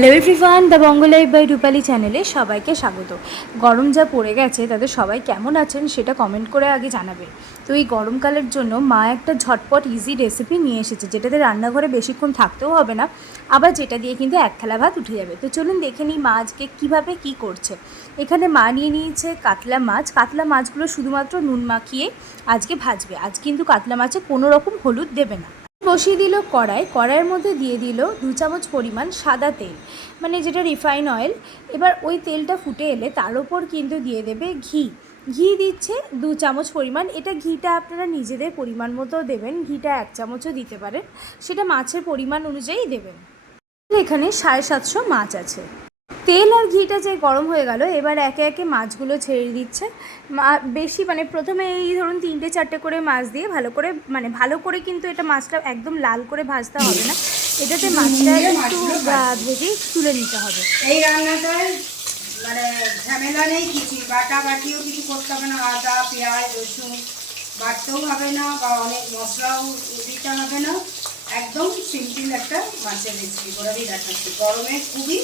Hello everyone, the Banga life by Rupali চ্যানেলে সবাইকে স্বাগত। গরম যা পড়ে গেছে তাদের সবাই কেমন আছেন সেটা কমেন্ট করে আগে জানাবে। তো এই গরমকালের জন্য মা একটা ঝটপট ইজি রেসিপি নিয়ে এসেছে, যেটাতে রান্নাঘরে বেশিক্ষণ থাকতেও হবে না, আবার যেটা দিয়ে কিন্তু এক থালা ভাত উঠে যাবে। তো চলুন দেখে নিই মা আজকে কীভাবে কী করছে। এখানে মা নিয়ে নিয়েছে কাতলা মাছ। কাতলা মাছগুলো শুধুমাত্র নুন মাখিয়ে আজকে ভাজবে। আজ কিন্তু কাতলা মাছে কোনো রকম হলুদ দেবে না। বসিয়ে দিল কড়াইয়ের মধ্যে দিয়ে দিল 2 চামচ পরিমাণ সাদা তেল, মানে যেটা রিফাইন অয়েল। এবার ওই তেলটা ফুটে এলে তার উপর কিন্তু দিয়ে দেবে ঘি দিচ্ছে 2 চামচ পরিমাণ। এটা ঘিটা আপনারা নিজেদের পরিমাণ মতো দেবেন, ঘিটা 1 চামচও দিতে পারেন, সেটা মাছের পরিমাণ অনুযায়ী দেবেন। এখানে 750 মাছ আছে। তেল আর ঘিটা যে গরম হয়ে গেল, এবার একে একে মাছগুলো ছেড়ে দিচ্ছে। বেশি প্রথমে এই ধরুন 3-4টে করে মাছ দিয়ে ভালো করে কিন্তু এটা মাছটা একদম লাল করে ভাজতে হবে না, এটাতে মাছটা একটু ভেজে তুলে নিতে হবে। এই রান্নাটায় ঝামেলা নেই, কিছু বাটিও কিছু করতে হবে না। আদা পেঁয়াজ রসুন বাটতেও হবে না, বা অনেক মশলাও দিতে হবে না। একদম সিম্পল একটা মাছের রেসিপি করে আমি দেখাচ্ছি। গরমে খুবই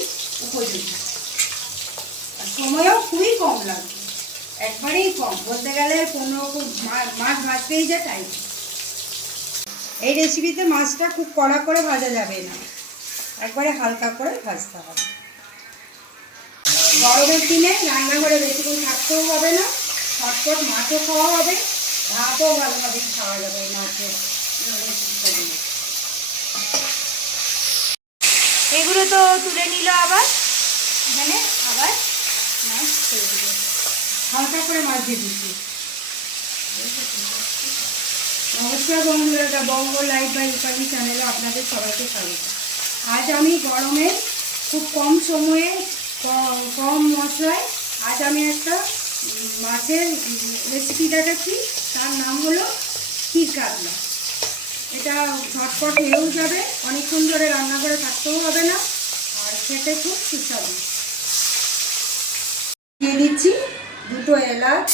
উপযোগী, আর সময়ও খুবই কম লাগবে, একবারেই কম, বলতে গেলে 15 মাছ ভাজতেই যায় টাইম। এই রেসিপিতে মাছটা খুব কড়া করে ভাজা যাবে না, একবারে হালকা করে ভাজতে হবে। গরমের দিনে রান্নাঘরে বেশিক্ষণ থাকতেও হবে না, ছটপট মাছও খাওয়া হবে, ভাতও ভালোভাবে খাওয়া যাবে এই মাছের রেসিপিটা। এগুলো তো তুলে নিল, আবার এখানে আবার মাছ ছেড়ে দিল, হালকা করে মাছ দিয়ে দিচ্ছি। নমস্কার বন্ধুরা, বঙ্গ লাইফ বাই রূপালী চ্যানেলে আপনাদের সবাইকে স্বাগত। আজ আমি গরমে খুব কম সময়ে কম মশলায় আজ আমি একটা মাছের রেসিপি দেখাচ্ছি। তার নাম হলো ক্ষীর কাতলা। এটা ঝটপট হয়েও যাবে, অনেকক্ষণ ধরে রান্না করে থাকতেও হবে না, আর খেতে খুব সুস্বাদু। দিয়ে দিচ্ছি 2টো এলাচ,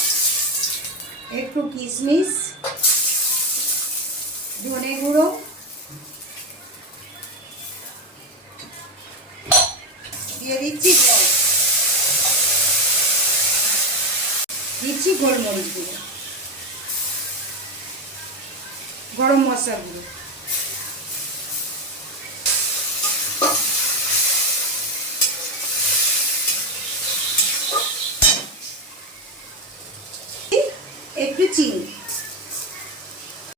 একটু কিশমিশ, ধনে গুঁড়ো, দিয়ে দিচ্ছি জল, দিচ্ছি গোলমরিচ গুঁড়ো, গরম মশলা গুঁড়ো, একটু চিনি।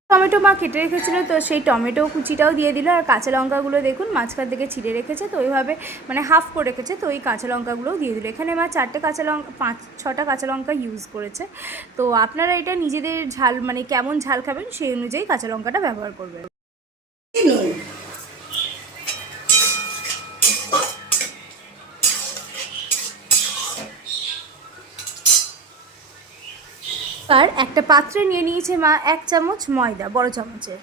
টমেটো মা কেটে রেখেছিলো, তো সেই টমেটো কুচিটাও দিয়ে দিল। আর কাঁচা লঙ্কাগুলো দেখুন মাঝখান থেকে ছিঁড়ে রেখেছে, তো ওইভাবে হাফ করে রেখেছে, তো ওই কাঁচা লঙ্কাগুলোও দিয়ে দিল। এখানে মা 4টে কাঁচা লঙ্কা 5-6টা কাঁচা লঙ্কা ইউজ করেছে। তো আপনারা এটা নিজেদের ঝাল কেমন ঝাল খাবেন সেই অনুযায়ী কাঁচা লঙ্কাটা ব্যবহার করবেন। আর একটা পাত্রে নিয়ে নিয়েছে মা 1 চামচ ময়দা, বড় চামচের।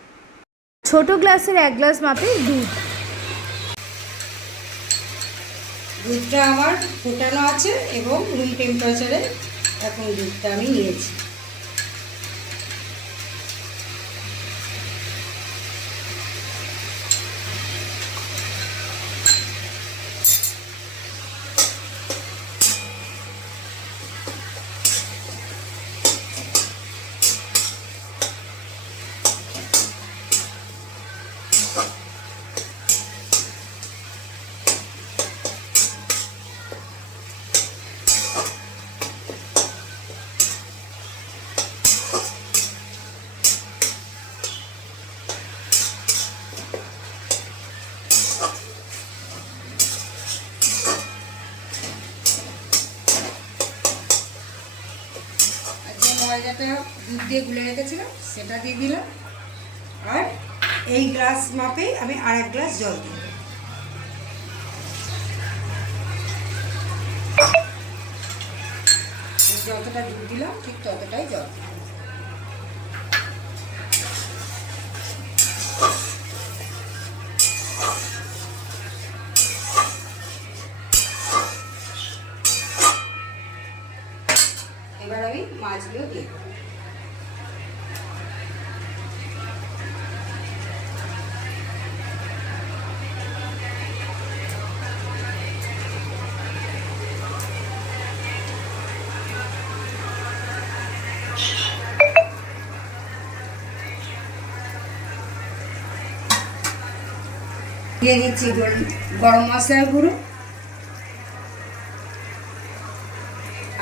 ছোট গ্লাসের 1 গ্লাস মাপে দুধটা আমার ফোটানো আছে এবং রুম টেম্পারেচারে এখন দুধটা আমি নিয়েছি। ময়দাটা দুধ দিয়ে গুলে রেখেছিলাম সেটা দিয়ে দিলাম, আর এই গ্লাস মাপে আমি আর 1 গ্লাস জল দিই। যতটা দুধ দিলাম ঠিক ততটাই জল দিলাম। এবার আমি মাছগুলো দিয়ে দেবো। দিয়ে দিচ্ছি গরম মশলার গুঁড়ো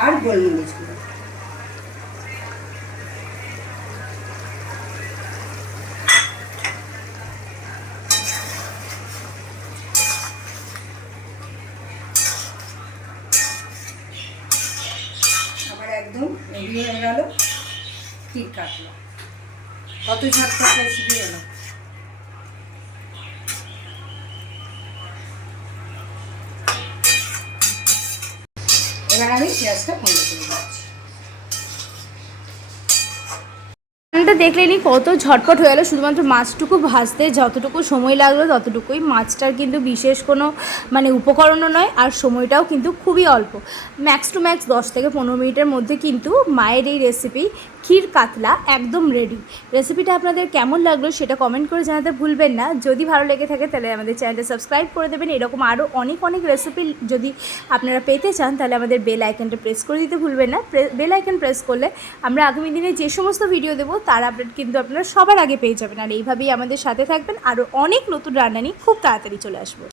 আর গোলমরিচ গুঁড়ো। আবার একদম রেডি হয়ে গেল ক্ষীর কাতলা। কত ঝটপট রেসিপি হলো। এবার আমি পেঁয়াজটা বন্ধ করে দিচ্ছি। রান্নাটা দেখলেনি কত ঝটপট হয়ে গেলো। শুধুমাত্র মাছটুকু ভাজতে যতটুকু সময় লাগলো ততটুকুই। মাছটার কিন্তু বিশেষ কোনো মানে উপকরণও নয়, আর সময়টাও কিন্তু খুবই অল্প, ম্যাক্স টু ম্যাক্স 10 থেকে 15 মিনিটের মধ্যে কিন্তু মায়ের এই রেসিপি ক্ষীর কাতলা একদম রেডি। রেসিপিটা আপনাদের কেমন লাগলো সেটা কমেন্ট করে জানাতে ভুলবেন না। যদি ভালো লেগে থাকে তাহলে আমাদের চ্যানেলটা সাবস্ক্রাইব করে দেবেন। এরকম আরও অনেক অনেক রেসিপি যদি আপনারা পেতে চান তাহলে আমাদের বেল আইকনটা প্রেস করে দিতে ভুলবেন না। বেল আইকন প্রেস করলে আমরা আগামী দিনে যে সমস্ত ভিডিও দেবো তার আপডেট কিন্তু আপনারা সবার আগে পেয়ে যাবেন। আর এইভাবেই আমাদের সাথে থাকবেন, আরও অনেক নতুন রান্না নিয়ে খুব তাড়াতাড়ি চলে আসবো।